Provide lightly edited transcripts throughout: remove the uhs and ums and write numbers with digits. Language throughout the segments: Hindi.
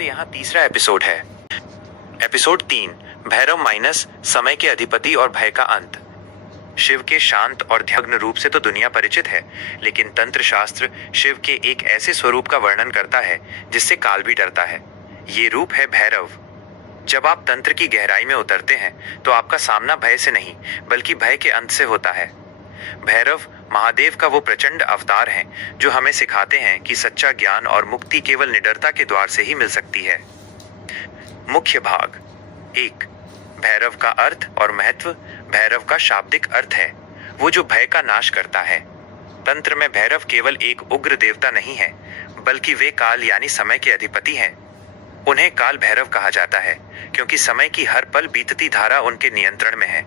तो यहाँ तीसरा एपिसोड है। एपिसोड 3, भैरव माइनस समय के अधिपति और भय का अंत। शिव के शांत और ध्यान रूप से तो दुनिया परिचित है, लेकिन तंत्र शास्त्र शिव के एक ऐसे स्वरूप का वर्णन करता है जिससे काल भी डरता है। ये रूप है भैरव। जब आप तंत्र की गहराई में उतरते हैं तो आपका सामना भय से नहीं बल्कि भय के अंत से होता है। भैरव महादेव का वो प्रचंड अवतार हैं जो हमें सिखाते हैं कि सच्चा ज्ञान और मुक्ति केवल निडरता के द्वार से ही मिल सकती है। मुख्य भाग 1, भैरव का अर्थ और महत्व। भैरव का शाब्दिक अर्थ है वो जो भय का नाश करता है। तंत्र में भैरव केवल एक उग्र देवता नहीं है, बल्कि वे काल यानी समय के अधिपति हैं। उन्हें काल भैरव कहा जाता है क्योंकि समय की हर पल बीतती धारा उनके नियंत्रण में है।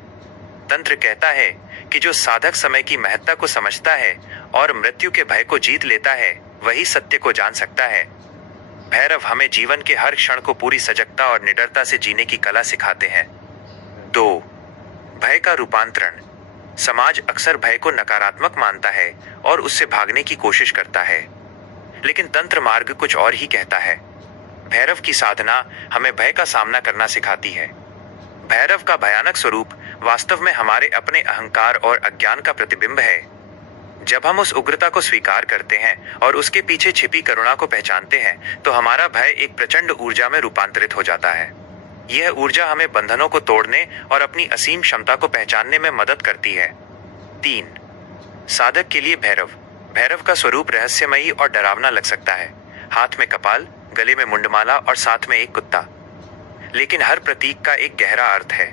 तंत्र कहता है कि जो साधक समय की महत्ता को समझता है और मृत्यु के भय को जीत लेता है, वही सत्य को जान सकता है। भैरव हमें जीवन के हर क्षण को पूरी सजगता और निडरता से जीने की कला सिखाते हैं। 2, भय का रूपांतरण। समाज अक्सर भय को नकारात्मक मानता है और उससे भागने की कोशिश करता है, लेकिन तंत्र मार्ग कुछ और ही कहता है। भैरव की साधना हमें भय का सामना करना सिखाती है। भैरव का भयानक स्वरूप वास्तव में हमारे अपने अहंकार और अज्ञान का प्रतिबिंब है। जब हम उस उग्रता को स्वीकार करते हैं और उसके पीछे छिपी करुणा को पहचानते हैं तो हमारा भय एक प्रचंड ऊर्जा में रूपांतरित हो जाता है। यह ऊर्जा हमें बंधनों को तोड़ने और अपनी असीम क्षमता को पहचानने में मदद करती है। 3, साधक के लिए भैरव। भैरव का स्वरूप रहस्यमयी और डरावना लग सकता है। हाथ में कपाल, गले में मुंडमाला और साथ में एक कुत्ता, लेकिन हर प्रतीक का एक गहरा अर्थ है।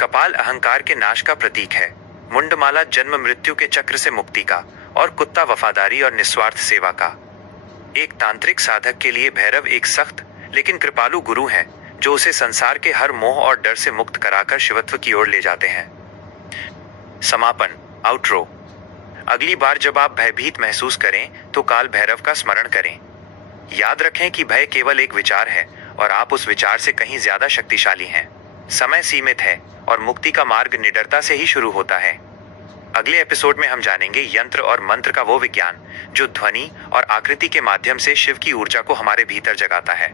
कपाल अहंकार के नाश का प्रतीक है, मुंडमाला जन्म मृत्यु के चक्र से मुक्ति का और कुत्ता वफादारी और निस्वार्थ सेवा का। एक तांत्रिक साधक के लिए भैरव एक सख्त लेकिन कृपालु गुरु हैं जो उसे संसार के हर मोह और डर से मुक्त कराकर शिवत्व की ओर ले जाते हैं। समापन, आउटरो। अगली बार जब आप भयभीत महसूस करें तो काल भैरव का स्मरण करें। याद रखें कि भय केवल एक विचार है और आप उस विचार से कहीं ज्यादा शक्तिशाली हैं। समय सीमित है और मुक्ति का मार्ग निडरता से ही शुरू होता है। अगले एपिसोड में हम जानेंगे यंत्र और मंत्र का वो विज्ञान जो ध्वनि और आकृति के माध्यम से शिव की ऊर्जा को हमारे भीतर जगाता है।